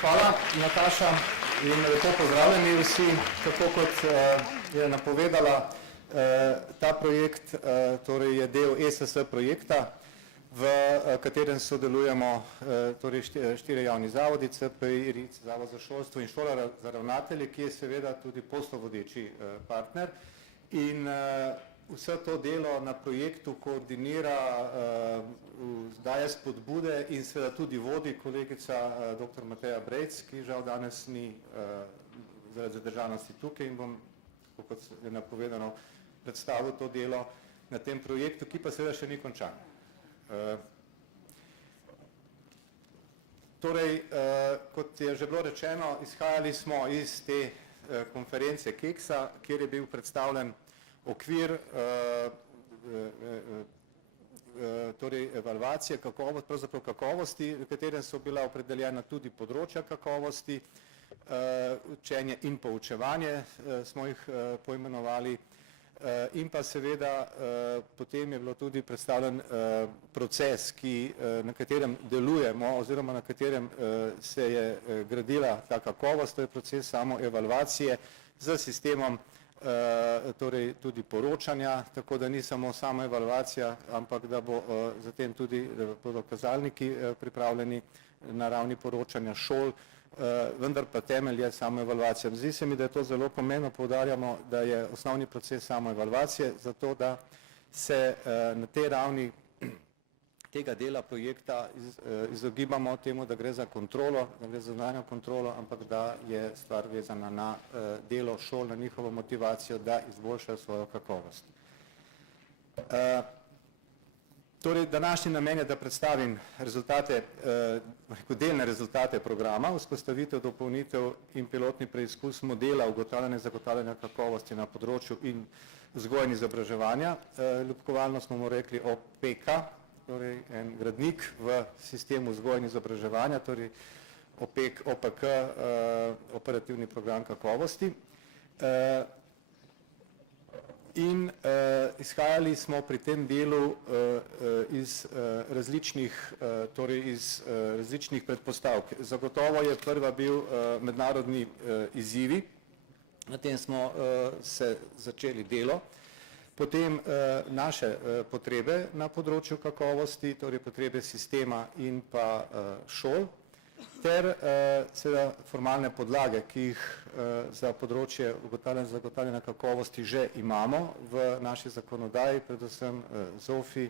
Hvala, Nataša, in lepo pozdravljeni vsi. Tako kot je napovedala, ta projekt torej je del ESS projekta, v katerem sodelujemo torej štiri javni zavodi, CPI, RIC, Zavod za šolstvo in Šola za ravnatelje, ki je seveda tudi poslovodeči partner. In vse to delo na projektu koordinira, daje spodbude in seveda tudi vodi kolegica dr. Mateja Brejc, ki žal danes ni zaradi zadržanosti tukaj in bom, kot je napovedano, predstavil to delo na tem projektu, ki pa seveda še ni končan. Torej, kot je že bilo rečeno, izhajali smo iz te konference KEKS-a, kjer je bil predstavljen okvir torej evalvacije pravzaprav kakovosti, v katerem so bila opredeljena tudi področja kakovosti, učenje in poučevanje smo jih poimenovali, in pa seveda potem je bilo tudi predstavljen proces, na katerem delujemo oziroma na katerem se je gradila ta kakovost, to je proces samo evalvacije z sistemom torej tudi poročanja, tako da ni samo evalvacija, ampak da bo zatem tudi bodo kazalniki pripravljeni na ravni poročanja šol, vendar pa temelj je samo evalvacija. Zdi se mi, da je to zelo pomembno, poudarjamo, da je osnovni proces samo evalvacije, zato da se na tej ravni tega dela projekta izogibamo temu, da gre za kontrolo, da gre za zunanjo kontrolo, ampak da je stvar vezana na delo šol, na njihovo motivacijo, da izboljšajo svojo kakovost. Torej, današnji namen je, da predstavim rezultate, delne rezultate programa, vzpostavitev, dopolnitev in pilotni preizkus modela ugotavljanja in zagotavljanja kakovosti na področju in vzgoje in izobraževanja. Ljubkovalno smo mu rekli OPK, torej en gradnik v sistemu vzgoje in izobraževanja, torej OPK, operativni program kakovosti. In izhajali smo pri tem delu iz različnih predpostavk. Zagotovo je prva bil mednarodni izzivi, na tem smo se začeli delo. Potem naše potrebe na področju kakovosti, torej potrebe sistema in pa šol, ter seveda formalne podlage, ki jih za področje zagotavljanja kakovosti že imamo v naši zakonodaji, predvsem ZOFI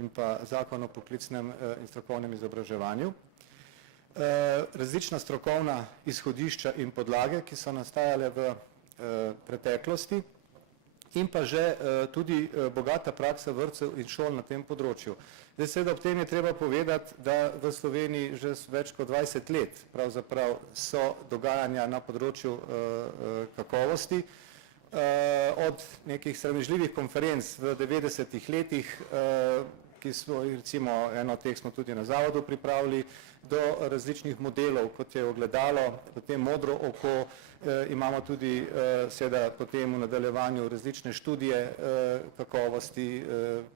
in pa Zakon o poklicnem in strokovnem izobraževanju. Različna strokovna izhodišča in podlage, ki so nastajale v preteklosti, in pa že tudi bogata praksa vrtcev in šol na tem področju. Zdaj seveda ob tem je treba povedati, da v Sloveniji že več kot 20 let pravzaprav so dogajanja na področju kakovosti, od nekih sramežljivih konferenc v 90-ih letih, ki smo, recimo eno od teh smo tudi na zavodu pripravili, do različnih modelov, kot je ogledalo, potem modro oko, imamo tudi seveda potem v nadaljevanju različne študije kakovosti,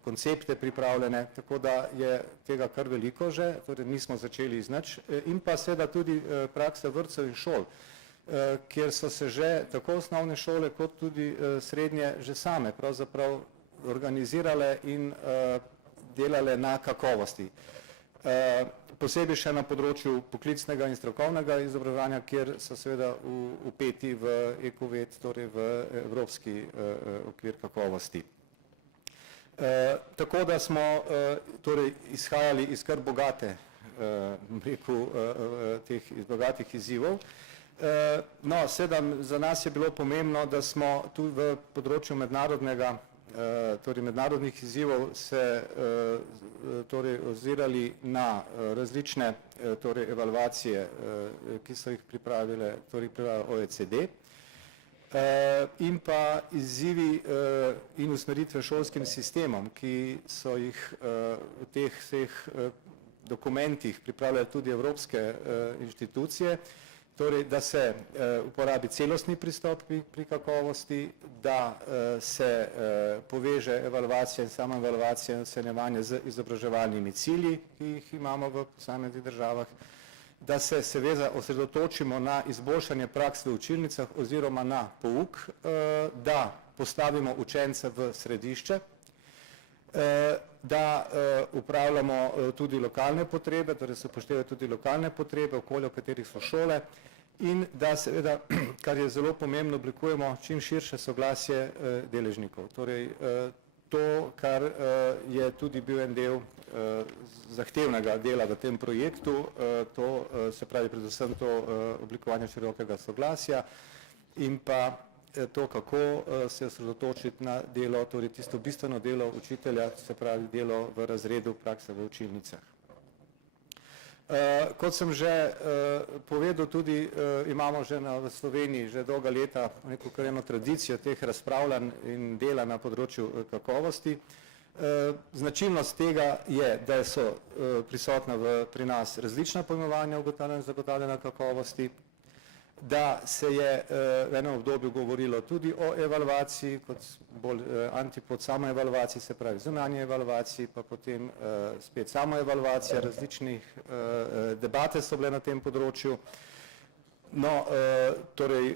koncepte pripravljene, tako da je tega kar veliko že, torej nismo začeli iz nič, in pa seveda tudi praksa vrtcev in šol, kjer so se že tako osnovne šole kot tudi srednje že same pravzaprav organizirale in delale na kakovosti. Posebej še na področju poklicnega in strokovnega izobraževanja, kjer so seveda vpeti v ECOVET, torej v evropski okvir kakovosti. Tako da smo torej izhajali iz kar bogate, teh bogatih izzivov. No, seveda za nas je bilo pomembno, da smo tu v področju mednarodnih izzivov se torej ozirali na različne evalvacije, ki so jih pripravile OECD, in pa izzivi in usmeritve šolskim sistemom, ki so jih v teh vseh dokumentih pripravljale tudi evropske inštitucije, torej da se uporabi celostni pristop pri kakovosti, da se poveže evalvacija in samoevalvacija in ocenjevanje z izobraževalnimi cilji, ki jih imamo v posameznih državah, da se seveda osredotočimo na izboljšanje praks v učilnicah oziroma na pouk, da postavimo učence v središče, da upravljamo tudi lokalne potrebe, torej se upoštevajo tudi lokalne potrebe, okolja, v katerih so šole, in da seveda, kar je zelo pomembno, oblikujemo čim širše soglasje deležnikov. Torej, to, kar je tudi bil en del zahtevnega dela v tem projektu, to se pravi predvsem to oblikovanje širokega soglasja in pa to, kako se osredotočiti na delo, torej tisto bistveno delo učitelja, se pravi delo v razredu, praksa v učilnicah. Kot sem že povedal, tudi imamo že v Sloveniji že dolga leta neko kar eno tradicijo teh razpravljanj in dela na področju kakovosti. Značilnost tega je, da so prisotna pri nas različna pojmovanja ugotavljanja in zagotavljanja kakovosti, da se je v enem obdobju govorilo tudi o evalvaciji, kot bolj antipod samoevalvaciji, se pravi zunanje evalvaciji, pa potem spet samoevalvacija, različnih debate so bile na tem področju. No, torej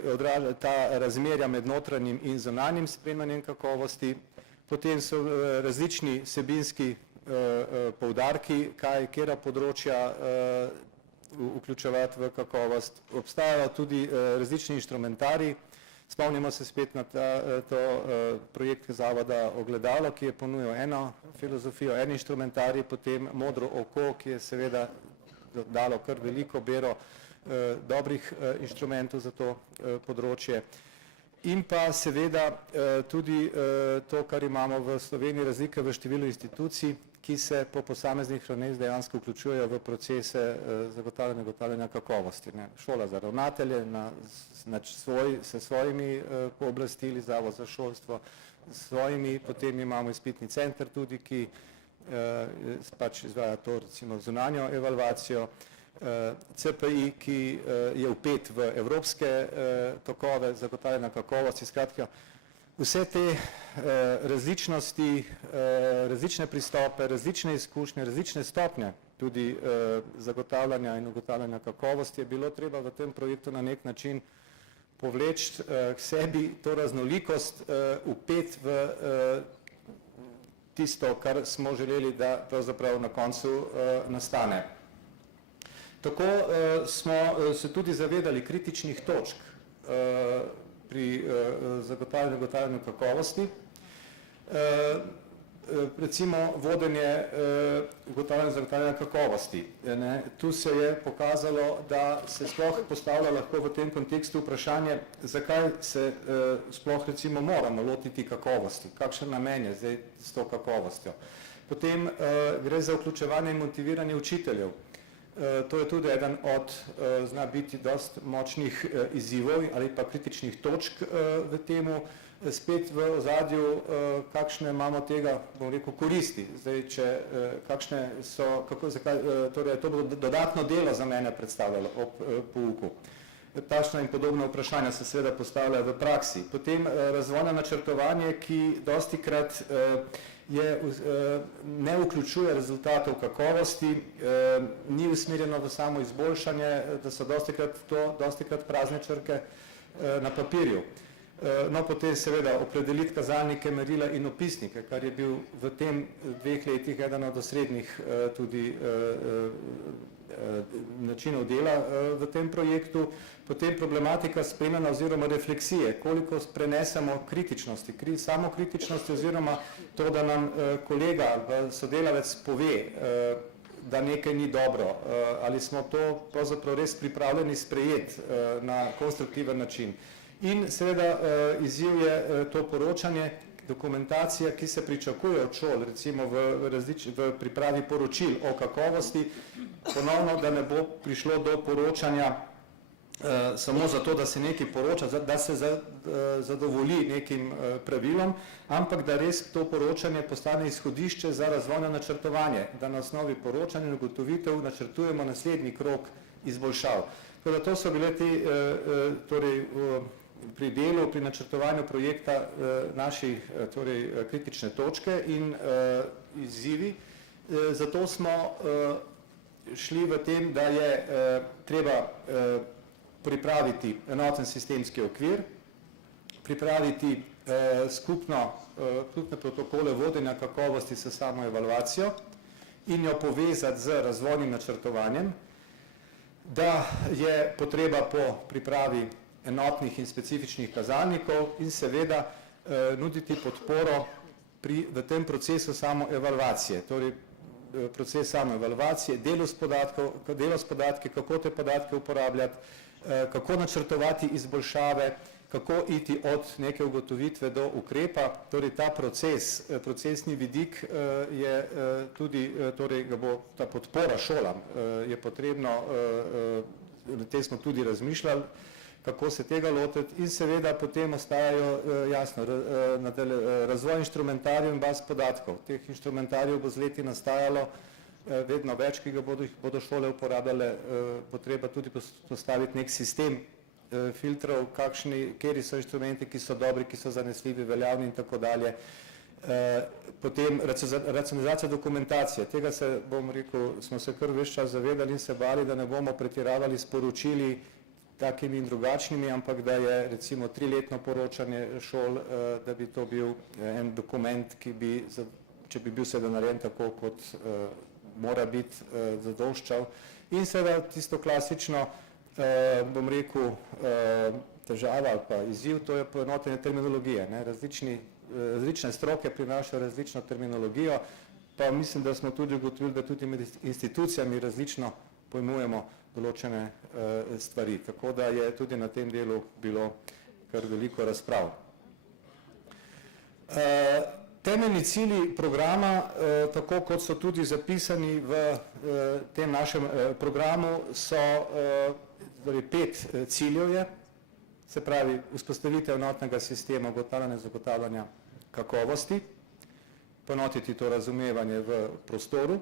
ta razmerja med notranjim in zunanjim spremljanjem kakovosti, potem so različni vsebinski poudarki, katera področja vključevati v kakovost. Obstajajo tudi različni inštrumentariji. Spomnimo se spet na to projekt Zavoda Ogledalo, ki je ponujal eno filozofijo, en inštrumentarij, potem Modro oko, ki je seveda dalo kar veliko bero dobrih inštrumentov za to področje. In pa seveda tudi to, kar imamo v Sloveniji, razlike v številu institucij, ki se po posameznih ravneh dejansko vključujejo v procese zagotavljanja kakovosti. Šola za ravnatelje s svojimi pooblastili, Zavod za šolstvo s svojimi, potem imamo izpitni center tudi, ki pač izvaja to recimo zunanjo evalvacijo, CPI, ki je vpet v evropske tokove zagotavljanja kakovosti. Skratka, vse te različnosti, različne pristope, različne izkušnje, različne stopnje tudi zagotavljanja in ugotavljanja kakovosti je bilo treba v tem projektu na nek način povleči k sebi, to raznolikost vpet v tisto, kar smo želeli, da pravzaprav na koncu nastane. Tako smo se tudi zavedali kritičnih točk pri zagotavljanju kakovosti. Recimo vodenje zagotavljanja kakovosti. Tu se je pokazalo, da se sploh postavlja lahko v tem kontekstu vprašanje, zakaj se sploh recimo moramo lotiti kakovosti, kakšen namen je zdaj s to kakovostjo. Potem gre za vključevanje in motiviranje učiteljev. To je tudi eden od, zna biti dosti močnih izzivov ali pa kritičnih točk v temu, spet v ozadju, kakšne imamo tega, bom rekel, koristi. Zdaj, kakšne so, torej to bo dodatno delo za mene predstavljalo ob pouku. Takšna in podobna vprašanja se seveda postavljajo v praksi. Potem razvojno načrtovanje, ki dostikrat ne vključuje rezultatov kakovosti, ni usmerjeno v samo izboljšanje, da so dostikrat prazne črke na papirju. No, potem seveda opredeliti kazalnike, merila in opisnike, kar je bil v tem 2 letih eden od osrednjih tudi načinov dela v tem projektu. Potem problematika spremljanja oziroma refleksije, koliko prenesemo kritičnosti, samokritičnosti oziroma to, da nam kolega, sodelavec pove, da nekaj ni dobro, ali smo to pravzaprav res pripravljeni sprejeti na konstruktiven način. In seveda izziv je to poročanje, dokumentacija, ki se pričakuje od šol, recimo v pripravi poročil o kakovosti, ponovno, da ne bo prišlo do poročanja samo zato, da se nekaj poroča, da se zadovolji nekim pravilom, ampak da res to poročanje postane izhodišče za razvojno načrtovanje, da na osnovi poročanja in ugotovitev načrtujemo naslednji krog izboljšav. Tako da to so bile te, torej, pri delu, pri načrtovanju projekta naši kritične točke in izzivi. Zato smo šli v tem, da je treba pripraviti enoten sistemski okvir, pripraviti skupne protokole vodenja kakovosti s samo evalvacijo in jo povezati z razvojnim načrtovanjem, da je potreba po pripravi enotnih in specifičnih kazalnikov in seveda nuditi podporo v tem procesu samo evalvacije, torej proces samo evalvacije, delo s podatki, kako te podatke uporabljati, kako načrtovati izboljšave, kako iti od neke ugotovitve do ukrepa, torej ta procesni vidik je tudi, torej ga bo ta podpora šolam, je potrebno, na tem smo tudi razmišljali, kako se tega lotiti in seveda potem ostajajo jasno razvoj inštrumentarijev in baz podatkov. Teh inštrumentarijev bo z leti nastajalo vedno več, ki ga bodo šole uporabljale, potreba tudi postaviti nek sistem filtrov, kateri so inštrumenti, ki so dobri, ki so zanesljivi, veljavni in tako dalje. Potem racionalizacija dokumentacije, tega se, bom rekel, smo se kar ves čas zavedali in se bali, da ne bomo pretiravali sporočili takimi in drugačnimi, ampak da je recimo 3-letno poročanje šol, da bi to bil en dokument, ki bi, če bi bil seveda narejen tako, kot mora biti, zadoščal. In seveda tisto klasično, bom rekel, težava ali pa izziv, to je poenotenje terminologije. Različne stroke prinašajo različno terminologijo, pa mislim, da smo tudi ugotovili, da tudi med institucijami različno pojmujemo določene stvari. Tako da je tudi na tem delu bilo kar veliko razprav. Temeljni cilji programa, tako kot so tudi zapisani v tem našem programu, so 5 ciljev je, se pravi vzpostavitev enotnega sistema ugotavljanja in zagotavljanja kakovosti, poenotiti to razumevanje v prostoru,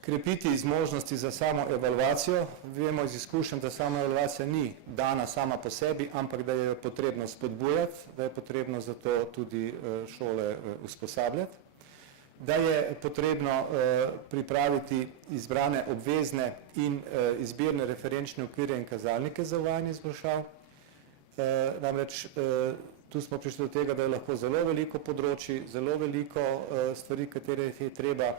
krepiti zmožnosti za samo evalvacijo. Vemo iz izkušenj, da sama evalvacija ni dana sama po sebi, ampak da je potrebno spodbujati, da je potrebno zato tudi šole usposabljati, da je potrebno pripraviti izbrane obvezne in izbirne referenčne okvire in kazalnike za uvajanje izboljšav. Namreč tu smo prišli do tega, da je lahko zelo veliko področji, zelo veliko stvari, katere je treba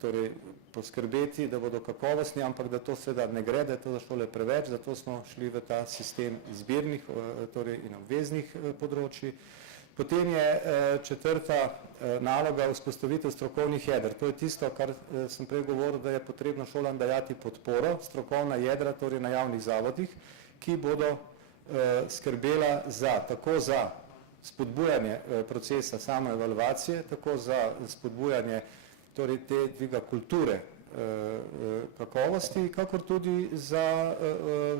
torej poskrbeti, da bodo kakovostni, ampak da to seveda ne gre, da je to za šole preveč, zato smo šli v ta sistem izbirnih torej in obveznih področji. Potem je 4. naloga vzpostavitev strokovnih jeder. To je tisto, kar sem prej govoril, da je potrebno šolam dajati podporo, strokovna jedra, torej na javnih zavodih, ki bodo skrbela tako za spodbujanje procesa samoevalvacije, tako za spodbujanje torej te dviga kulture kakovosti, kakor tudi za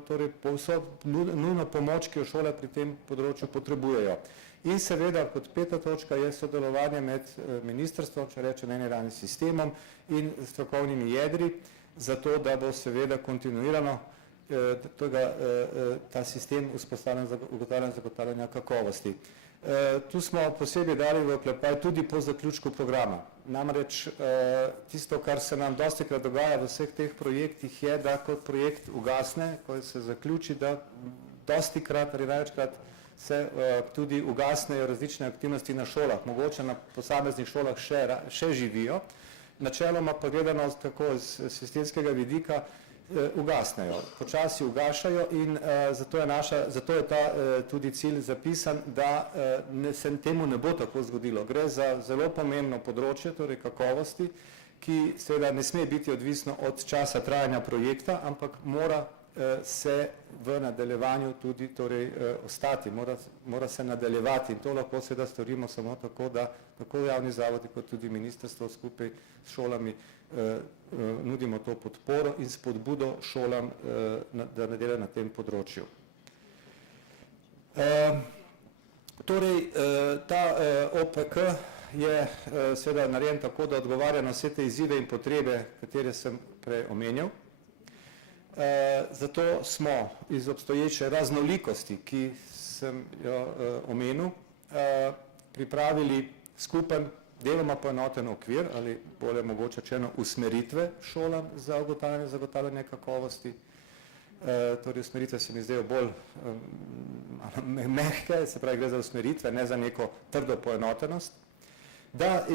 torej povsod nujno pomoč, ki jo šole pri tem področju potrebujejo. In seveda kot 5. točka je sodelovanje med ministrstvom, če rečem na eni ravni sistemom in strokovnimi jedri, zato da bo seveda kontinuirano ta sistem vzpostavljen za zagotavljanja kakovosti. Tu smo posebej dali v oklepaj tudi po zaključku programa. Namreč tisto, kar se nam dostikrat dogaja v vseh teh projektih, je, da kot projekt ugasne, ko se zaključi, da dostikrat ali največkrat se tudi ugasnejo različne aktivnosti na šolah. Mogoče na posameznih šolah še živijo, načeloma pa gledano tako z sistemskega vidika ugasnejo, počasi ugašajo in zato je ta tudi cilj zapisan, da se temu ne bo tako zgodilo. Gre za zelo pomembno področje, torej kakovosti, ki seveda ne sme biti odvisno od časa trajanja projekta, ampak mora se v nadaljevanju tudi torej ostati, mora se nadaljevati in to lahko seveda storimo samo tako, da tako javni zavodi kot tudi ministrstvo skupaj s šolami nudimo to podporo in spodbudo šolam, da ne delajo na tem področju. Torej, ta OPK je seveda narejen tako, da odgovarja na vse te izzive in potrebe, katere sem prej omenjal. Zato smo iz obstoječe raznolikosti, ki sem jo omenil, pripravili skupen deloma poenoten okvir ali bolje mogoče rečeno usmeritve šolam za zagotavljanje kakovosti. Torej usmeritve se mi zdijo bolj mehke, se pravi gre za usmeritve, ne za neko trdo poenotenost. Da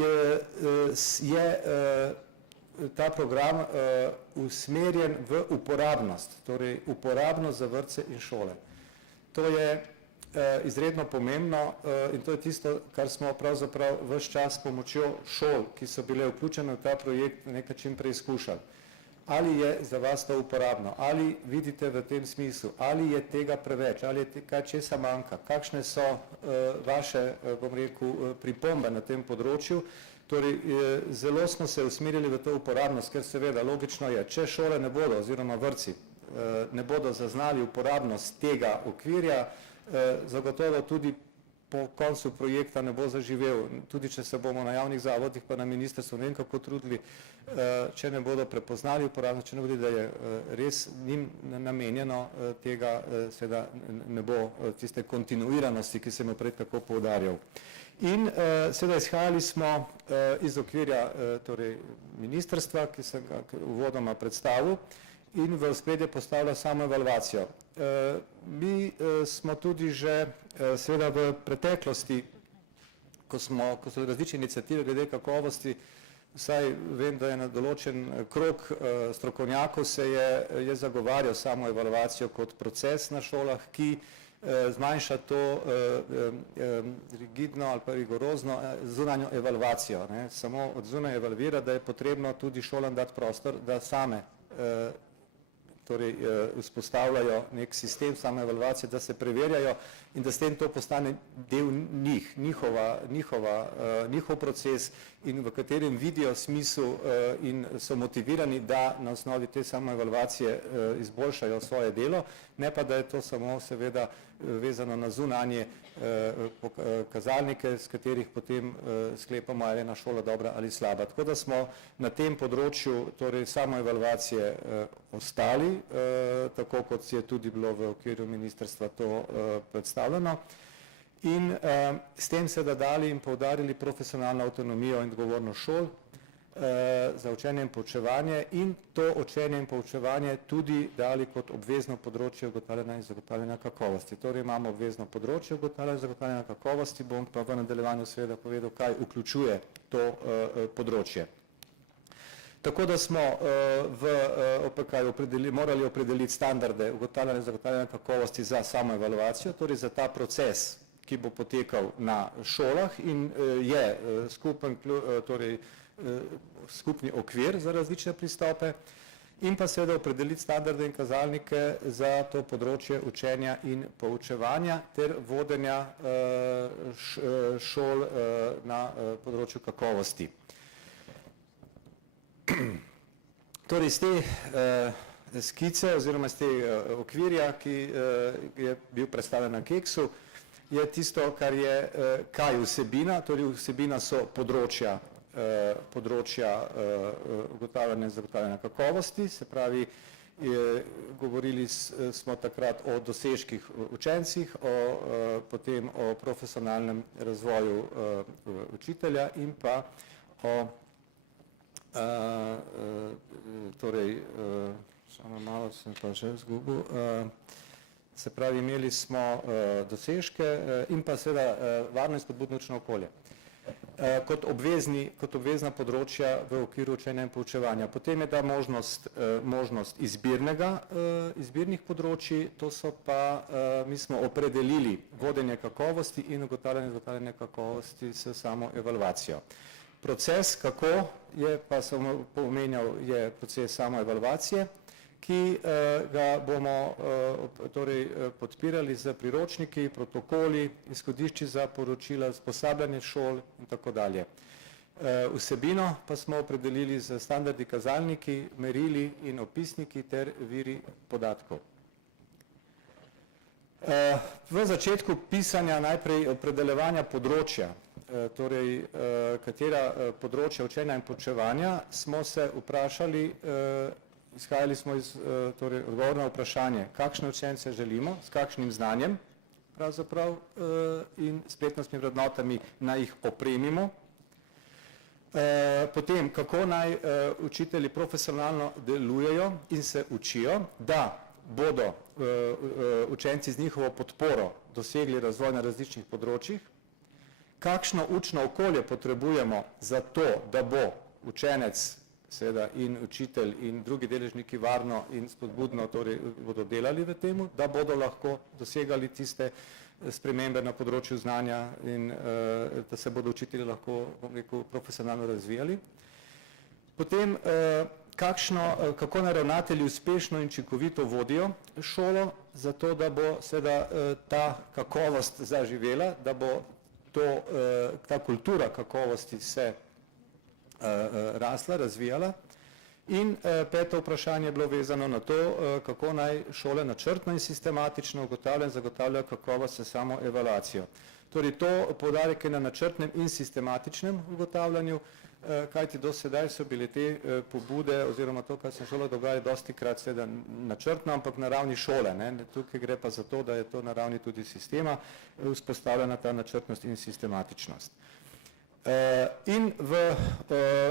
je ta program usmerjen v uporabnost, torej uporabnost za vrtce in šole. To je izredno pomembno in to je tisto, kar smo pravzaprav ves čas s pomočjo šol, ki so bile vključene v ta projekt, na nek način preizkušali. Ali je za vas to uporabno, ali vidite v tem smislu, ali je tega preveč, ali je kaj česa manjka, kakšne so vaše, bom rekel, pripombe na tem področju. Torej, zelo smo se usmerili v to uporabnost, ker seveda logično je, če šole ne bodo oziroma vrtci ne bodo zaznali uporabnost tega okvirja, zagotovo tudi po koncu projekta ne bo zaživel, tudi če se bomo na javnih zavodih pa na ministrstvu ne vem kako trudili, če ne bodo prepoznali uporabnost, če ne bodo, da je res njim namenjeno tega, seveda ne bo tiste kontinuiranosti, ki sem jo prej tako poudarjal. In seveda izhajali smo iz okvirja torej ministrstva, ki sem ga uvodoma predstavil, in v ospredje postavlja samo evalvacijo. Mi smo tudi že seveda v preteklosti, ko so različne iniciative glede kakovosti, vsaj vem, da je na določen krog strokovnjakov se je zagovarjal samo evalvacijo kot proces na šolah, ki zmanjša to rigidno ali pa rigorozno zunanjo evalvacijo. Samo od zunaj evalvira, da je potrebno tudi šolam dati prostor, da same torej vzpostavljajo nek sistem same evalvacije, da se preverjajo in da s tem to postane del njih, njihov proces in v katerem vidijo smisel in so motivirani, da na osnovi te samo evalvacije izboljšajo svoje delo, ne pa da je to samo seveda vezano na zunanje kazalnike, s katerih potem sklepamo, ali je ena šola dobra ali slaba. Tako da smo na tem področju torej samo evalvacije ostali, tako kot je tudi bilo v okviru ministrstva to predstavljeno. In s tem se dali in poudarili profesionalno avtonomijo in odgovornost šol za učenje in poučevanje in to učenje in poučevanje tudi dali kot obvezno področje ugotavljanja in zagotavljanja kakovosti. Torej imamo obvezno področje ugotavljanja in zagotavljanja kakovosti, bom pa v nadaljevanju seveda povedal, kaj vključuje to področje. Tako da smo v OPK-ju morali opredeliti standarde ugotavljanja in zagotavljanja kakovosti za samo evalvacijo, torej za ta proces, ki bo potekal na šolah in je skupni okvir za različne pristope in pa seveda opredeliti standarde in kazalnike za to področje učenja in poučevanja ter vodenja šol na področju kakovosti. Torej iz te skice oziroma iz te okvirja, ki je bil predstavljen na keksu, je tisto, kar je, kaj vsebina, torej vsebina so področja ugotavljanja in zagotavljanja kakovosti, se pravi, govorili smo takrat o dosežkih učencih, potem o profesionalnem razvoju učitelja in pa o torej, samo malo sem pa že izgubil, se pravi, imeli smo dosežke in pa seveda varno in spodbudno učno okolje kot obvezna področja v okviru učenja in poučevanja. Potem je da možnost izbirnih področji, to so pa, mi smo opredelili vodenje kakovosti in ugotavljanje kakovosti s samo evalvacijo. Proces, kako je, pa sem omenjal, je proces samo evalvacije, ki ga bomo torej podpirali z priročniki, protokoli, izhodišči za poročila, usposabljanje šol in tako dalje. Vsebino pa smo opredelili z standardi kazalniki, merili in opisniki ter viri podatkov. V začetku pisanja najprej opredeljevanja področja, torej katera področja učenja in poučevanja, smo se vprašali, izhajali smo iz odgovor na vprašanje, kakšne učence želimo, s kakšnim znanjem pravzaprav in spretnostnimi vrednotami naj jih opremimo, Potem, kako naj učitelji profesionalno delujejo in se učijo, da bodo učenci z njihovo podporo dosegli razvoj na različnih področjih, kakšno učno okolje potrebujemo za to, da bo učenec seveda in učitelj in drugi deležniki varno in spodbudno torej bodo delali v temu, da bodo lahko dosegali tiste spremembe na področju znanja in da se bodo učitelji lahko, bom rekel, profesionalno razvijali. Potem, kako naj ravnatelji uspešno in učinkovito vodijo šolo, zato da bo seveda ta kakovost zaživela, da bo ta kultura kakovosti se rasla, razvijala. In peto vprašanje je bilo vezano na to, kako naj šole načrtno in sistematično ugotavljajo in zagotavljajo kakovost s samo evaluacijo. Torej to poudarek je na načrtnem in sistematičnem ugotavljanju, kajti do sedaj so bile te pobude oziroma to, kar se v šolah dogaja, dostikrat seveda načrtno, ampak na ravni šole. Tukaj gre pa za to, da je to na ravni tudi sistema vzpostavljena ta načrtnost in sistematičnost. In v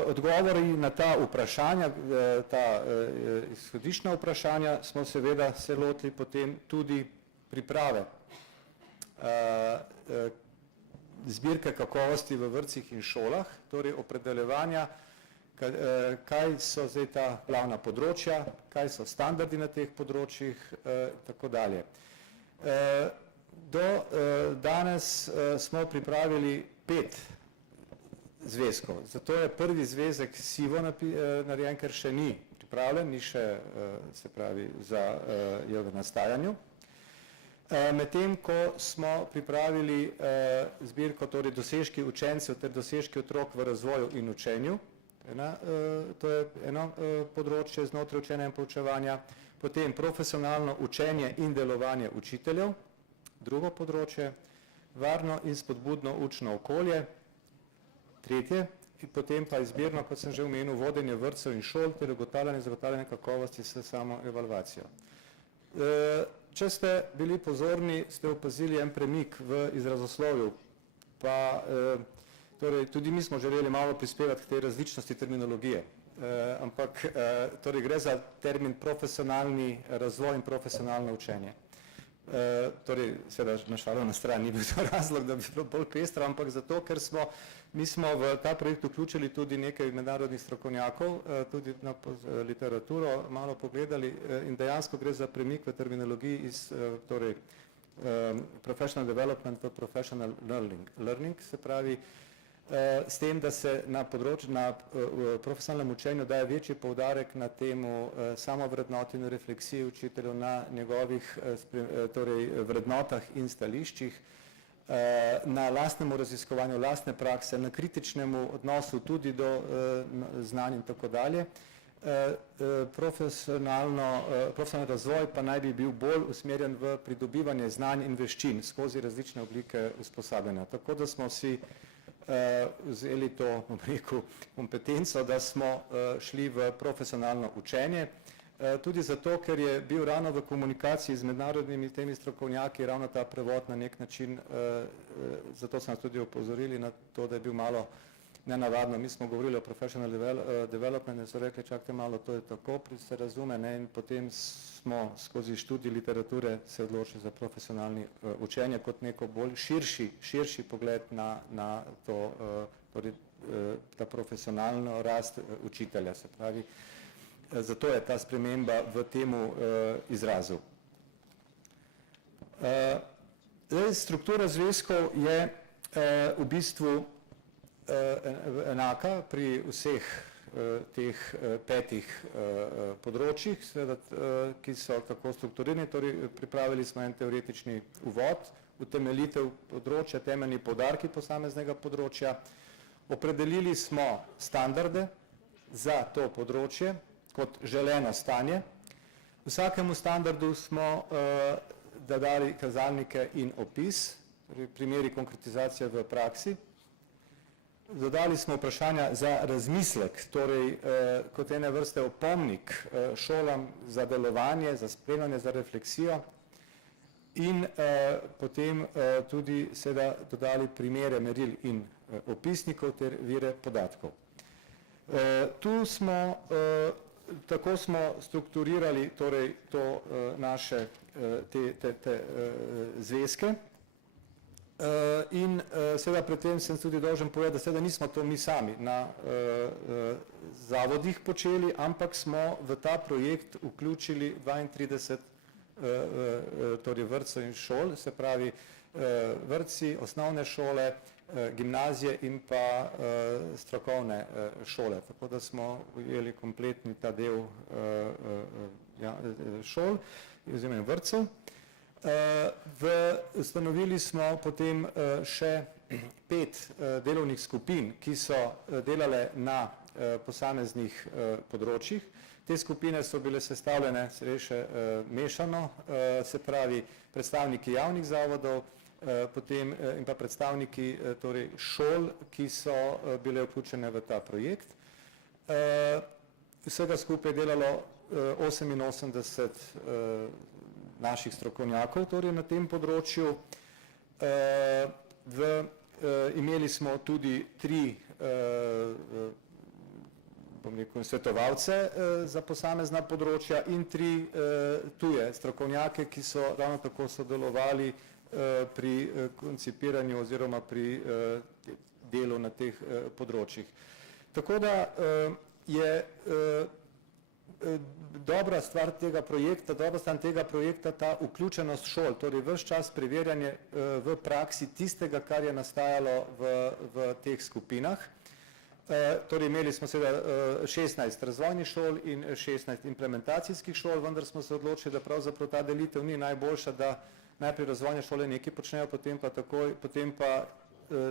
odgovori na ta vprašanja, ta izhodiščna vprašanja, smo seveda se lotili potem tudi priprave zbirke kakovosti v vrtcih in šolah, torej opredeljevanja, kaj so zdaj ta glavna področja, kaj so standardi na teh področjih in tako dalje. Do danes smo pripravili 5 zvezkov. Zato je prvi zvezek sivo narejen, ker še ni pripravljen, ni še, se pravi, je v nastajanju. Medtem, ko smo pripravili zbirko, torej dosežki učencev ter dosežki otrok v razvoju in učenju, to je eno področje znotraj učenja in poučevanja, potem profesionalno učenje in delovanje učiteljev, drugo področje, varno in spodbudno učno okolje, tretje, in potem pa izbirno, kot sem že omenil, vodenje vrtcev in šol ter ugotavljanje in zagotavljanje kakovosti s samo evalvacijo. Če ste bili pozorni, ste opazili en premik v izrazoslovju, pa torej tudi mi smo želeli malo prispevati k tej različnosti terminologije, ampak torej gre za termin profesionalni razvoj in profesionalno učenje. Torej, seveda na šalo na stran ni bil to razlog, da bi bilo bolj pestro, ampak zato, ker mi smo v ta projekt vključili tudi nekaj mednarodnih strokovnjakov, tudi na literaturo malo pogledali in dejansko gre za premik v terminologiji iz torej professional development v professional learning, se pravi s tem, da se na profesionalnem učenju daje večji poudarek na temu samovrednotenju, refleksiji učiteljev, na njegovih torej vrednotah in stališčih, na lastnemu raziskovanju, lastne prakse, na kritičnemu odnosu tudi do znanj in tako dalje. Profesionalni razvoj pa naj bi bil bolj usmerjen v pridobivanje znanj in veščin skozi različne oblike usposabljanja. Tako da smo si vzeli to, bom rekel, kompetenco, da smo šli v profesionalno učenje, tudi zato, ker je bil ravno v komunikaciji z mednarodnimi temi strokovnjaki ravno ta prevod na nek način, zato so nas tudi opozorili na to, da je bil malo nenavadno. Mi smo govorili o professional development in so rekli, čakajte malo, to je tako, se razume, in potem smo skozi študij literature se odločili za profesionalni učenje kot neko bolj širši pogled na to, torej ta profesionalno rast učitelja, se pravi, zato je ta sprememba v temu izrazu. Struktura zvezkov je v bistvu enaka pri vseh teh 5 področjih, ki so tako strukturirani, torej pripravili smo en teoretični uvod, utemeljitev področja, temeljni poudarki posameznega področja, opredelili smo standarde za to področje kot želeno stanje. Vsakemu standardu smo dodali kazalnike in opis, primeri konkretizacije v praksi. Dodali smo vprašanja za razmislek, torej kot ene vrste opomnik šolam za delovanje, za spremljanje, za refleksijo in potem tudi seveda dodali primere meril in opisnikov ter vire podatkov. Tu smo, tako smo strukturirali torej to naše te zvezke in seveda pri tem sem tudi dolžen povedati, da seveda nismo to mi sami na zavodih počeli, ampak smo v ta projekt vključili 32 torej vrtcev in šol, se pravi vrtci, osnovne šole, gimnazije in pa strokovne šole, tako da smo ujeli kompletni ta del šol oziroma vrtcev. Ustanovili smo potem še 5 delovnih skupin, ki so delale na posameznih področjih. Te skupine so bile sestavljene še mešano, se pravi predstavniki javnih zavodov, potem in pa predstavniki torej šol, ki so bile vključene v ta projekt. Vsega skupaj je delalo 88 naših strokovnjakov torej na tem področju. Imeli smo tudi 3 bom rekel, svetovalce za posamezna področja in 3 tuje strokovnjake, ki so ravno tako sodelovali pri koncipiranju oziroma pri delu na teh področjih. Tako da je dobra stvar tega projekta, dobra stran tega projekta ta vključenost šol, torej ves čas preverjanje v praksi tistega, kar je nastajalo v teh skupinah. Torej imeli smo seveda 16 razvojnih šol in 16 implementacijskih šol, vendar smo se odločili, da pravzaprav ta delitev ni najboljša, da najprej razvojne šole nekaj počnejo, potem pa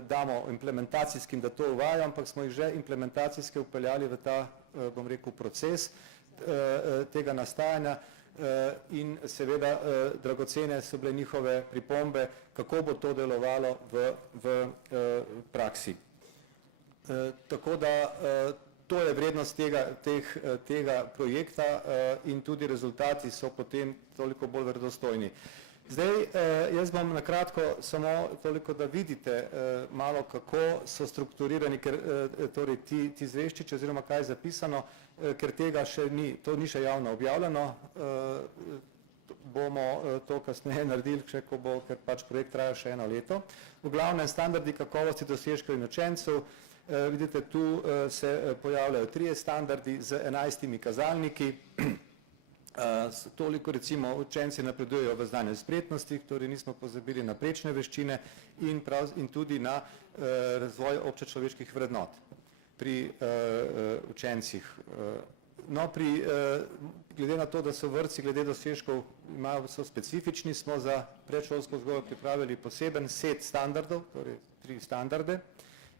damo implementacijskim, da to uvajajo, ampak smo jih že implementacijske vpeljali v ta, bom rekel, proces tega nastajanja in seveda dragocene so bile njihove pripombe, kako bo to delovalo v praksi. Tako da to je vrednost tega projekta in tudi rezultati so potem toliko bolj verodostojni. Zdaj, jaz bom na kratko samo toliko, da vidite malo, kako so strukturirani, ker torej ti zvezčiči oziroma kaj je zapisano, ker tega še ni, to ni še javno objavljeno, bomo to kasneje naredili, ker pač projekt traja še 1 leto. V glavnem standardi kakovosti dosežkov in učencev, vidite, tu se pojavljajo 3 standardi z 11 kazalniki, toliko recimo učenci napredujejo v znanju in spretnostih, torej nismo pozabili na prečne veščine in tudi na razvoj občečloveških vrednot pri učencih. No, glede na to, da so vrtci glede dosežkov so specifični, smo za predšolsko vzgojo pripravili poseben set standardov, torej 3 standarde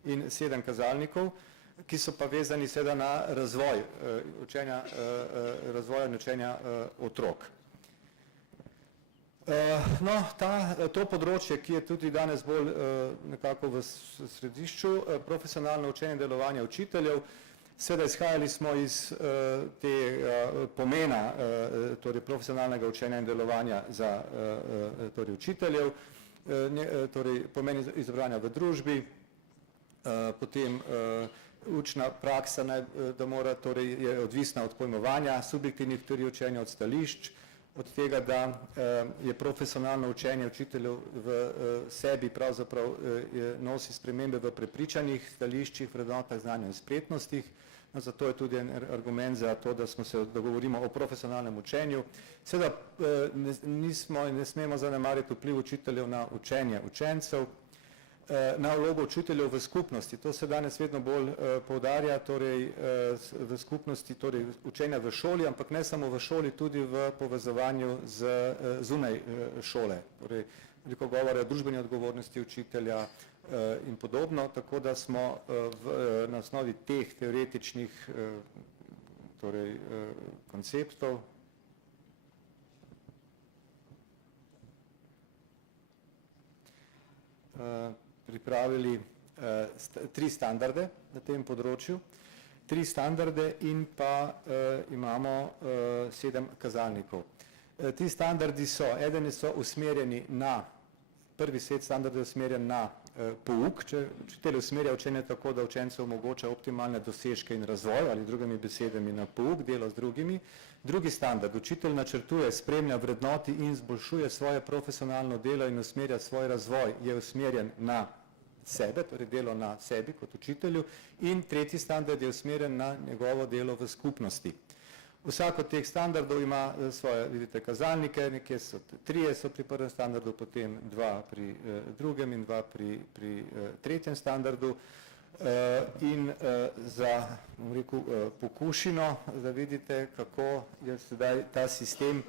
in 7 kazalnikov, ki so pa vezani seveda na razvoj razvoja in učenja otrok. No, to področje, ki je tudi danes bolj nekako v središču, profesionalno učenje in delovanje učiteljev, seveda izhajali smo iz pomena torej profesionalnega učenja in delovanja za torej učiteljev, torej pomen izobraževanja v družbi, potem učna praksa, da mora, torej je odvisna od pojmovanja subjektivnih teorij učenja, od stališč, od tega, da je profesionalno učenje učiteljev v sebi pravzaprav nosi spremembe v prepričanjih, stališčih, vrednotah, znanju in spretnostih. Zato je tudi en argument za to, da govorimo o profesionalnem učenju. Seveda ne smemo zanemariti vpliv učiteljev na učenje učencev, na vlogo učiteljev v skupnosti. To se danes vedno bolj poudarja, torej v skupnosti, torej učenja v šoli, ampak ne samo v šoli, tudi v povezovanju zunaj šole. Torej, veliko govora o družbeni odgovornosti učitelja in podobno, tako da smo na osnovi teh teoretičnih torej konceptov pripravili 3 standarde na tem področju, 3 standarde in pa imamo 7 kazalnikov. Ti standardi eden so usmerjeni na, prvi set standardov je usmerjen na pouk, če učitelj usmerja učenje tako, da učencu omogoča optimalne dosežke in razvoj, ali drugimi besedami na pouk, delo z drugimi. Drugi standard, učitelj načrtuje, spremlja, vrednoti in izboljšuje svoje profesionalno delo in usmerja svoj razvoj, je usmerjen na sebe, torej delo na sebi kot učitelju, in tretji standard je usmerjen na njegovo delo v skupnosti. Vsak od teh standardov ima svoje, vidite, kazalnike, nekje so trije so pri prvem standardu, potem dva pri drugem in dva pri tretjem standardu. In za, bom rekel, pokušino, da vidite, kako je sedaj ta sistem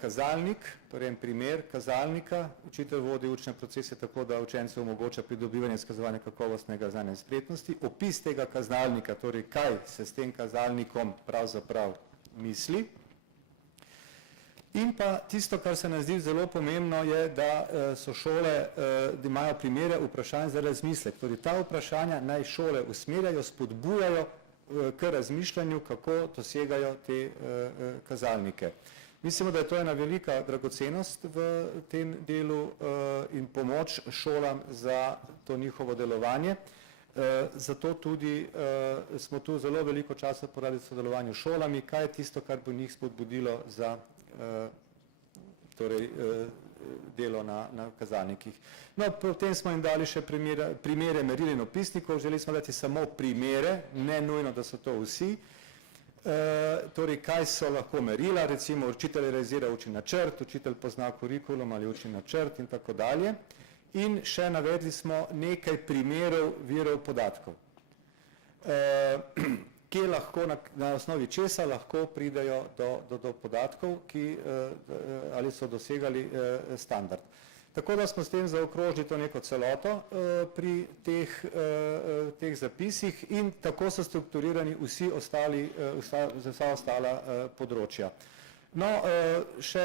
kazalnik, torej en primer kazalnika. Učitelj vodi učne procese tako, da učencu omogoča pridobivanje izkazovanja kakovostnega znanja in spretnosti. Opis tega kazalnika, torej kaj se s tem kazalnikom pravzaprav misli. In pa tisto, kar se nam zdi zelo pomembno, je, da so šole, da imajo primere vprašanj za razmislek. Torej ta vprašanja naj šole usmerjajo, spodbujajo k razmišljanju, kako dosegajo te kazalnike. Mislimo, da je to ena velika dragocenost v tem delu in pomoč šolam za to njihovo delovanje. Zato tudi smo tu zelo veliko časa porabili v sodelovanju s šolami, kaj je tisto, kar bo njih spodbudilo za torej delo na kazalnikih. No, potem smo jim dali še primere meril in opisnikov, želeli smo dati samo primere, ne nujno, da so to vsi. Torej, kaj so lahko merila, recimo učitelj realizira učni načrt, učitelj pozna kurikulum ali učni načrt in tako dalje. In še navedli smo nekaj primerov virov podatkov, kje lahko, na osnovi česa lahko pridejo do podatkov, ki ali so dosegali standard. Tako da smo s tem zaokrožili to neko celoto pri teh zapisih in tako so strukturirani vsi ostali, vsa ostala področja. No, še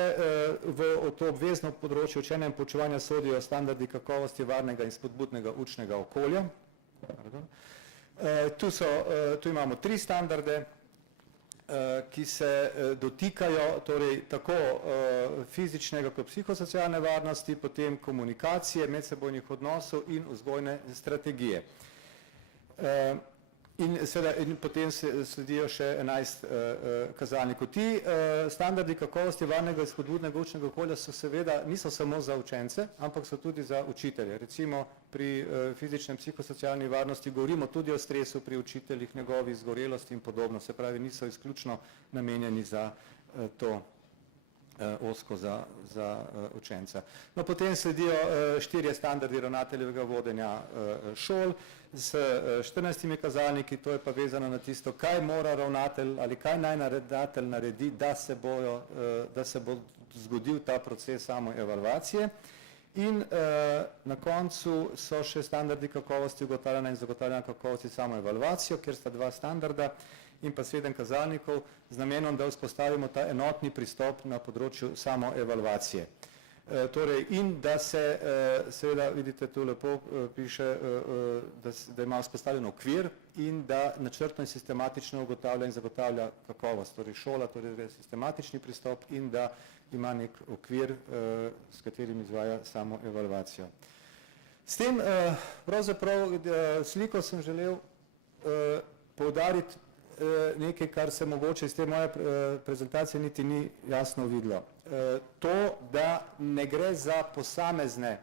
v to obvezno področje učenja in poučevanja sodijo standardi kakovosti varnega in spodbudnega učnega okolja. Tu imamo 3 standarde, ki se dotikajo torej tako fizičnega kot psihosocialne varnosti, potem komunikacije, medsebojnih odnosov in vzgojne strategije. In potem sledijo še 11 kazalnikov. Ti standardi kakovosti varnega in spodbudnega učnega okolja so seveda, niso samo za učence, ampak so tudi za učitelje. Recimo pri fizičnem psihosocialni varnosti govorimo tudi o stresu pri učiteljih, njegovi izgorelosti in podobno, se pravi, niso izključno namenjeni za to ozko za učenca. No, potem sledijo 4 standardi ravnateljevega vodenja šol s 14 kazalniki, to je pa vezano na tisto, kaj mora ravnatelj ali kaj naj ravnatelj naredi, da se bo zgodil ta proces samoevalvacije. In na koncu so še standardi kakovosti ugotavljanja in zagotavljanja kakovosti samoevalvacijo, kjer sta 2 standarda in pa 7 kazalnikov z namenom, da vzpostavimo ta enotni pristop na področju samoevalvacije. Torej, in da se, seveda vidite tu lepo piše, da ima vzpostavljen okvir in da načrtno in sistematično ugotavlja in zagotavlja kakovost. Torej šola, torej sistematični pristop in da ima nek okvir, s katerim izvaja samoevalvacijo. S tem pravzaprav sliko sem želel poudariti nekaj, kar se mogoče iz te moje prezentacije niti ni jasno videlo. To, da ne gre za posamezne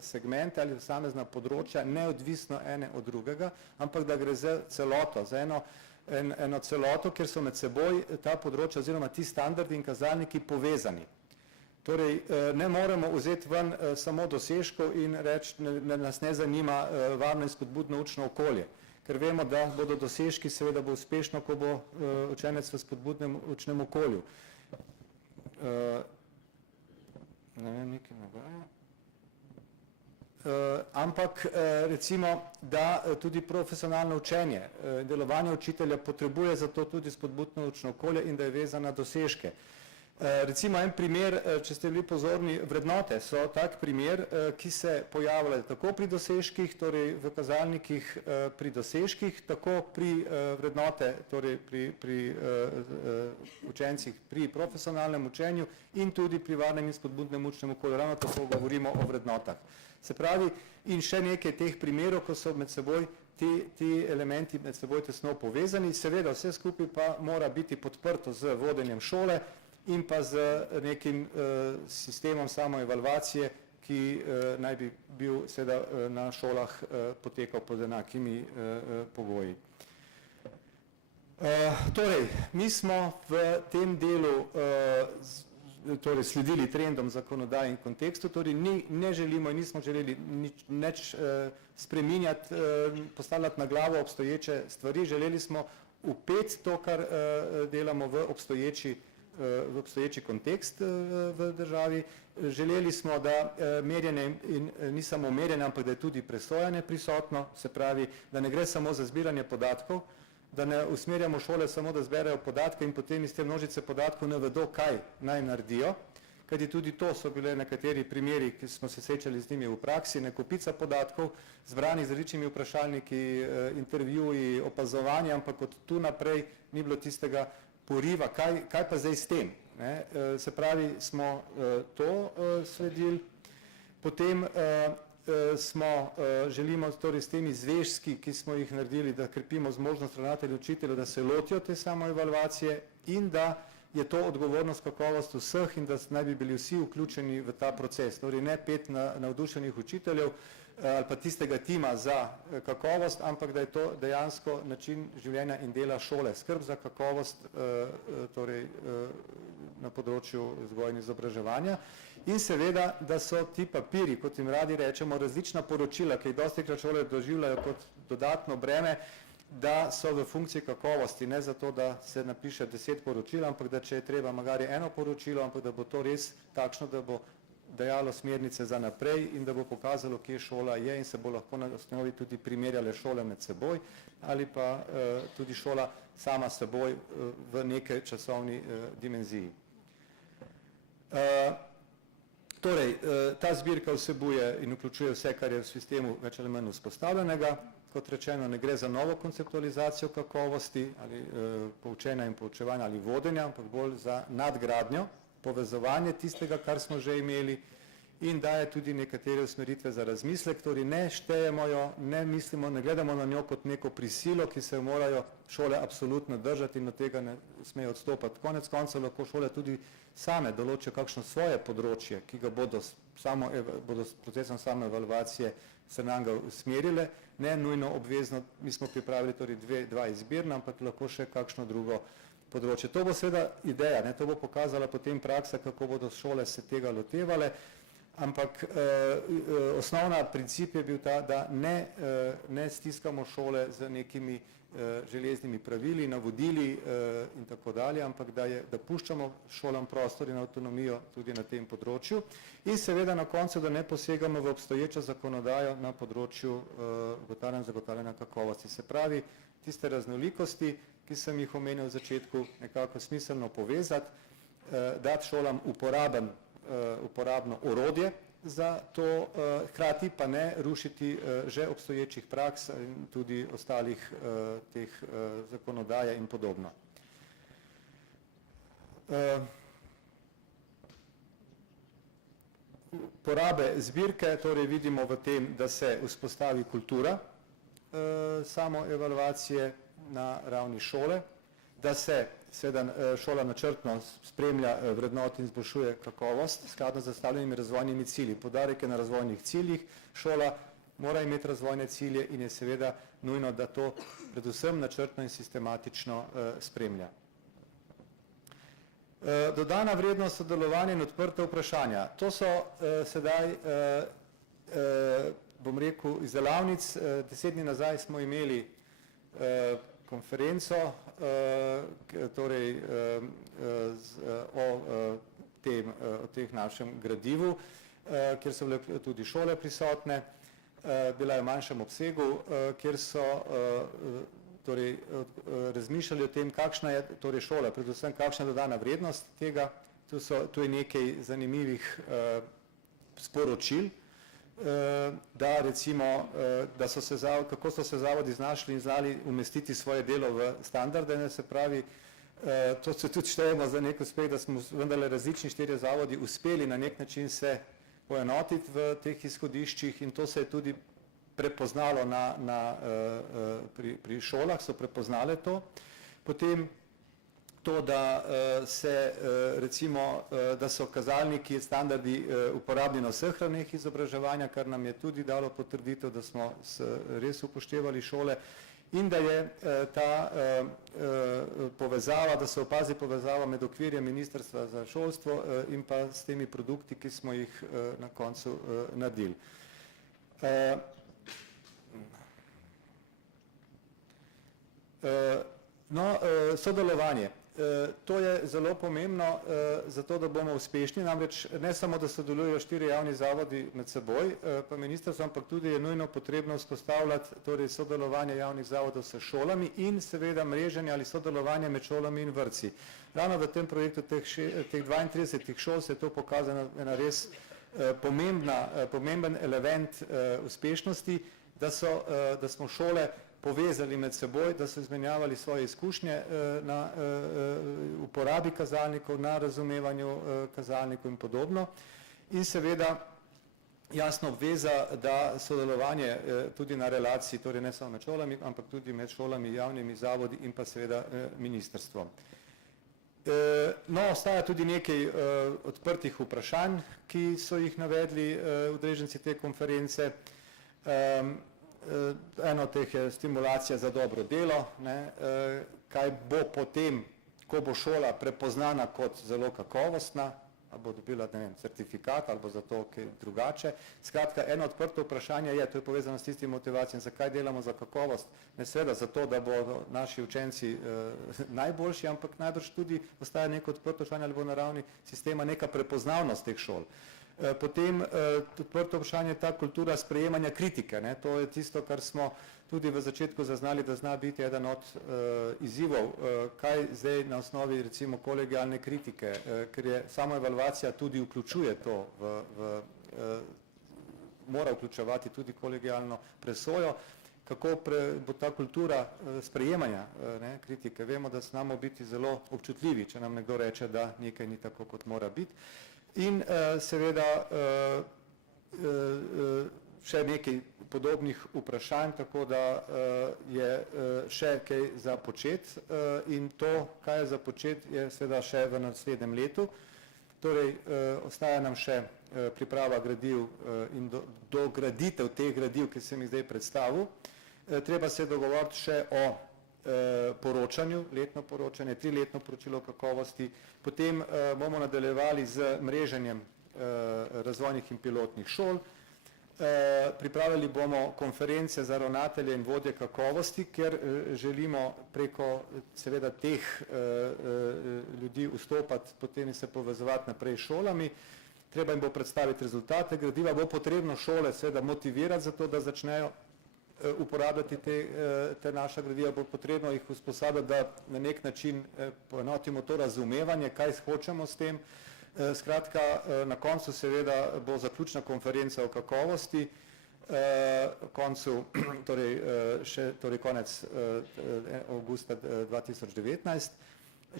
segmente ali posamezna področja, neodvisno ene od drugega, ampak da gre za celoto, za eno celoto, kjer so med seboj ta področja oziroma ti standardi in kazalniki povezani. Torej, ne moremo vzeti ven samo dosežkov in reči, da nas ne zanima varno in spodbudno učno okolje, ker vemo, da bodo dosežki, seveda bo uspešno, ko bo učenec v spodbudnem učnem okolju. Ne vem, nekaj nagaja. Ampak recimo, da tudi profesionalno učenje, delovanje učitelja potrebuje za to tudi spodbudno učno okolje in da je vezano na dosežke. Recimo en primer, če ste bili pozorni, vrednote so tak primer, ki se pojavljajo tako pri dosežkih, torej v kazalnikih pri dosežkih, tako pri vrednote, torej pri učencih pri profesionalnem učenju in tudi pri varnem in spodbudnem učnem okolju, ravno tako govorimo o vrednotah. Se pravi, in še nekaj teh primerov, ko so med seboj ti elementi med seboj tesno povezani, seveda vse skupaj pa mora biti podprto z vodenjem šole in pa z nekim sistemom samoevalvacije, ki naj bi bil seveda na šolah potekal pod enakimi pogoji. Torej, mi smo v tem delu torej sledili trendom zakonodaje in kontekstu, torej ne želimo in nismo želeli nič spreminjati, postavljati na glavo obstoječe stvari, želeli smo upeti to, kar delamo v obstoječi kontekst v državi, želeli smo, da merjenje in ni samo merjenje, ampak da je tudi presojanje prisotno, se pravi, da ne gre samo za zbiranje podatkov, da ne usmerjamo šole samo, da zberajo podatke in potem iz te množice podatkov ne vedo, kaj naj naredijo, kajti tudi to so bile nekateri primeri, ki smo se srečali z njimi v praksi, nekopica podatkov, zbranih z različnimi vprašalniki, intervjuji, opazovanja, ampak od tu naprej ni bilo tistega poriva, kaj pa zdaj s tem. Se pravi, smo to sledili, potem želimo torej s temi zvezki, ki smo jih naredili, da krepimo zmožnost ravnateljev, učiteljev, da se lotijo te samoevalvacije in da je to odgovornost, kakovost vseh in da naj bi bili vsi vključeni v ta proces. Torej ne 5 navdušenih učiteljev ali pa tistega tima za kakovost, ampak da je to dejansko način življenja in dela šole, skrb za kakovost torej na področju vzgoje in izobraževanja. In seveda, da so ti papiri, kot jim radi rečemo, različna poročila, ki jih dostikrat šole doživljajo kot dodatno breme, da so v funkciji kakovosti, ne zato, da se napiše 10 poročil, ampak da če je treba magari eno poročilo, ampak da bo to res takšno, da bo dajalo smernice za naprej in da bo pokazalo, kje šola je in se bo lahko na osnovi tudi primerjale šole med seboj ali pa tudi šola sama s seboj v nekaj časovni dimenziji. Torej, ta zbirka vsebuje in vključuje vse, kar je v sistemu več ali manj vzpostavljenega. Kot rečeno, ne gre za novo konceptualizacijo kakovosti ali poučenja in poučevanja ali vodenja, ampak bolj za nadgradnjo, povezovanje tistega, kar smo že imeli in daje tudi nekatere usmeritve za razmislek, torej ne štejemo jo, ne mislimo, ne gledamo na njo kot neko prisilo, ki se morajo šole absolutno držati in od tega ne smejo odstopati. Konec koncev lahko šole tudi same določijo kakšno svoje področje, ki ga bodo s procesom samoevalvacije se nam ga usmerile, ne nujno obvezno, mi smo pripravili torej dva izbirna, ampak lahko še kakšno drugo področje. To bo seveda ideja, to bo pokazala potem praksa, kako bodo šole se tega lotevale, ampak osnovna princip je bil ta, da ne stiskamo šole z nekimi železnimi pravili, navodili in tako dalje, ampak da puščamo šolam prostor in avtonomijo tudi na tem področju in seveda na koncu, da ne posegamo v obstoječo zakonodajo na področju zagotavljanja kakovosti. Se pravi, tiste raznolikosti, ki sem jih omenil v začetku, nekako smiselno povezati, dati šolam uporabno orodje za to, hkrati pa ne rušiti že obstoječih praks in tudi ostalih teh zakonodaje in podobno. Porabe zbirke torej vidimo v tem, da se vzpostavi kultura samoevalvacije na ravni šole, da se seveda šola načrtno spremlja vrednot in izboljšuje kakovost skladno z zastavljenimi razvojnimi cilji. Poudarek je na razvojnih ciljih, šola mora imeti razvojne cilje in je seveda nujno, da to predvsem načrtno in sistematično spremlja. Dodana vrednost, sodelovanje in odprta vprašanja. To so sedaj, bom rekel, iz delavnic. 10 dni nazaj smo imeli konferenco torej o teh našem gradivu, kjer so bile tudi šole prisotne, bila je v manjšem obsegu, kjer so torej razmišljali o tem, kakšna je torej šola, predvsem kakšna je dodana vrednost tega. Tu je nekaj zanimivih sporočil, da recimo, kako so se zavodi znašli in znali umestiti svoje delo v standarde, se pravi, to se tudi štejemo za nek uspeh, da smo vendarle različni 4 zavodi uspeli na nek način se poenotiti v teh izhodiščih in to se je tudi prepoznalo pri šolah, so prepoznale to. Potem to, da recimo, da so kazalniki, standardi uporabni na vseh ravneh izobraževanja, kar nam je tudi dalo potrditev, da smo res upoštevali šole in da je ta povezava, da se opazi povezava med okvirjem Ministrstva za šolstvo in pa s temi produkti, ki smo jih na koncu naredili. No, sodelovanje. To je zelo pomembno zato, da bomo uspešni, namreč ne samo, da sodelujejo 4 javni zavodi med seboj, pa ministrstvo, ampak tudi je nujno potrebno vzpostavljati torej sodelovanje javnih zavodov s šolami in seveda mreženje ali sodelovanje med šolami in vrtci. Ravno v tem projektu teh 32 šol se je to pokazalo ena res pomemben element uspešnosti, da smo šole povezali med seboj, da so izmenjavali svoje izkušnje na uporabi kazalnikov, na razumevanju kazalnikov in podobno. In seveda jasno obveza, da sodelovanje tudi na relaciji, torej ne samo med šolami, ampak tudi med šolami, javnimi zavodi in pa seveda ministrstvom. No, ostaja tudi nekaj odprtih vprašanj, ki so jih navedli udeleženci te konference. Eno od teh je stimulacija za dobro delo, kaj bo potem, ko bo šola prepoznana kot zelo kakovostna, ali bo dobila, ne vem, certifikat ali bo zato kaj drugače. Skratka, eno odprto vprašanje je, to je povezano s tistim motivacijam, zakaj delamo za kakovost, ne seveda zato, da bodo naši učenci najboljši, ampak najbrž tudi ostaja neko odprto vprašanje, ali bo na ravni sistema neka prepoznavnost teh šol. Potem odprto vprašanje je ta kultura sprejemanja kritike. To je tisto, kar smo tudi v začetku zaznali, da zna biti eden od izzivov, kaj zdaj na osnovi recimo kolegialne kritike, ker je samoevalvacija tudi vključuje to, mora vključevati tudi kolegialno presojo, kako bo ta kultura sprejemanja kritike. Vemo, da znamo biti zelo občutljivi, če nam nekdo reče, da nekaj ni tako, kot mora biti. In seveda še nekaj podobnih vprašanj, tako da je še kaj za početi in to, kaj je za početi, je seveda še v naslednjem letu. Torej, ostaja nam še priprava gradiv in dograditev teh gradiv, ki sem jih zdaj predstavil. Treba se dogovoriti še o poročanju, letno poročanje, 3-letno poročilo kakovosti, potem bomo nadaljevali z mreženjem razvojnih in pilotnih šol, pripravili bomo konference za ravnatelje in vodje kakovosti, ker želimo preko seveda teh ljudi vstopati, potem se povezovati naprej s šolami, treba jim bo predstaviti rezultate gradiva, bo potrebno šole seveda motivirati za to, da začnejo uporabljati te naša gradiva, bo potrebno jih usposabljati, da na nek način poenotimo to razumevanje, kaj hočemo s tem. Skratka, na koncu seveda bo zaključna konferenca o kakovosti, torej konec avgusta 2019,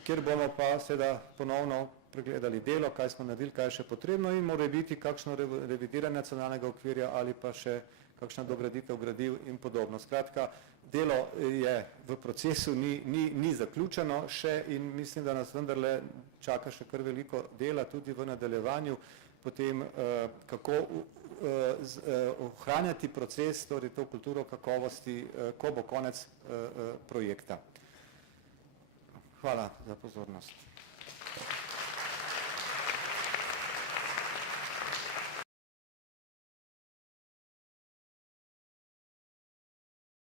kjer bomo pa seveda ponovno pregledali delo, kaj smo naredili, kaj je še potrebno in mora biti kakšno revidiranje nacionalnega okvirja ali pa še kakšna dograditev gradiv in podobno. Skratka, delo je v procesu, ni zaključeno še in mislim, da nas vendarle čaka še kar veliko dela tudi v nadaljevanju, potem kako ohranjati proces, torej to kulturo kakovosti, ko bo konec projekta. Hvala za pozornost.